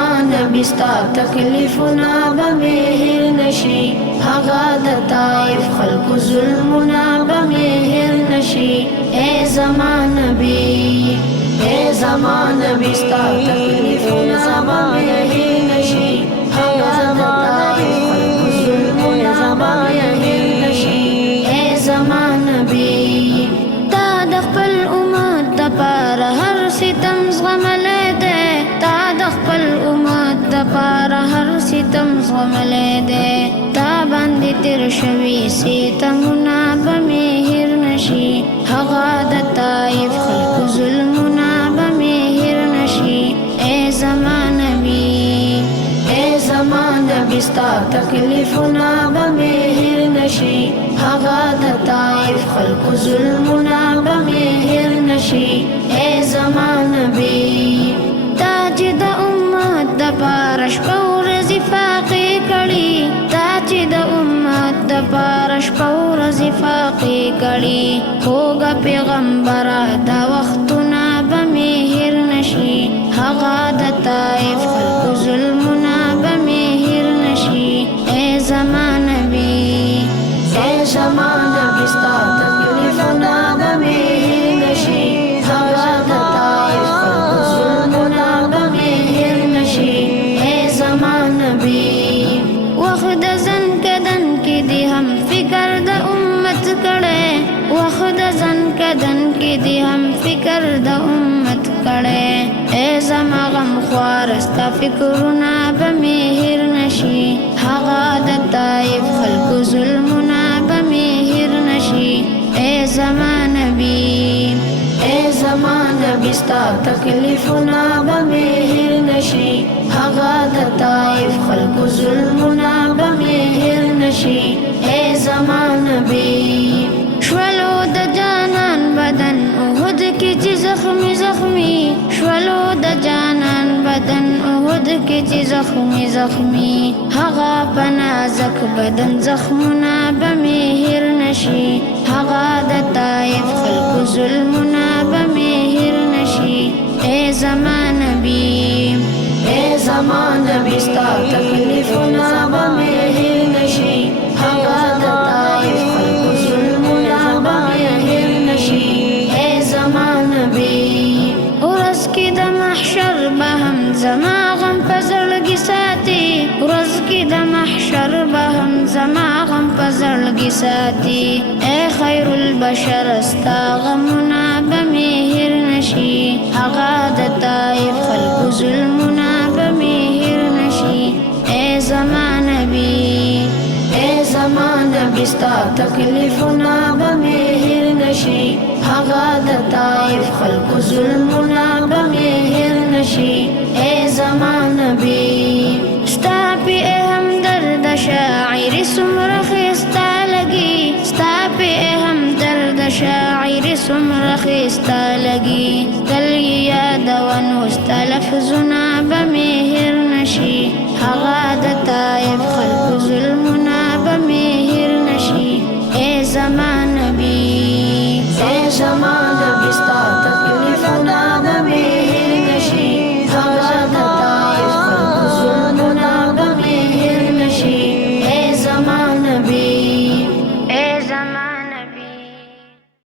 زمان بستا تکلیفنا بمهر نشي هغه د طائف خلق ظلمنا بمهر نشي اے زمان نبی اے زمان بستا تکلیفنا بمهر نشي هغه د طائف خلق ظلمنا بمهر نشي اے زمان نبی تا د خپل امت د پاره هر ستم زغملې ده تا د خپل امت د پاره هر ستم زغملې ده تا باندې تیر شوي ستمونه بمهر نشي هغه د طائف خلق ظلمونه بمهر نشي اے زمان نبی اے زمان نبی ستا تکلیفونه بمهر نشي هغه د طائف خلق ظلمونه بمهر نشي اے زمان نبی تا چې د امت د پاره شپه ورځې فاقې کړي تا چې د امت د پاره شپه ورځې فاقې کړي هوګه پیغمبره دا وختونه بمهر نشي هغه د طائف خلق ظلمونه بمهر نشي اے زمان نبی اے زمان نبی ستا تکلیفونه بمهر نشي هغه د طائف خلق ظلمونه بمهر نشي اے زمان نبی وخت زن کدن کې دی هم فکر د امت کړه وخت زن کدن کې دی هم فکر د امت کړه اے زما غم خوار ستا فکرونه بمهر نشي هغه د طائف خلق ظلمونه بمهر نشي اے زمان نبی اے زمان نبی ستا تکلیفونه بمهر نشي هغه د طائف خلق ظلمونه بمهر نشي اے زمان نبی شولو د جانان بدن احد کی چی زخمی زخمی شولو د جانان بدن احد کی چی زخمی زخمی هغه پنازک بدن زخمونه بمهر نشي هغه د طائف خلق ظلمونه بمهر نشي اے زمان نبی اے زمان نبی ستا تکلیفونه بمهر نشي هغه د طائف خلق ظلمونه بمهر نشي اے زمان نبی ورځ کې د محشر به هم زما غم په زړګي ساتي ورځ کې د محشر به هم زما غم په زړګي ساتي اے خیر البشر ستا غمونه بمهر نشي هغه د طائف خلق ظلمونه بمهر نشي اے زمان نبی اے زمان نبی ستا تکلیفونه بمهر نشي هغه د طائف خلق ظلمونه بمهر نشي اے زمان نبی ستا پی اهم درد شاعر سمره خستا لگی ستا پی اهم درد شاعر سمره خستا لگی تل یاد ونو ستا لفظونه بمهر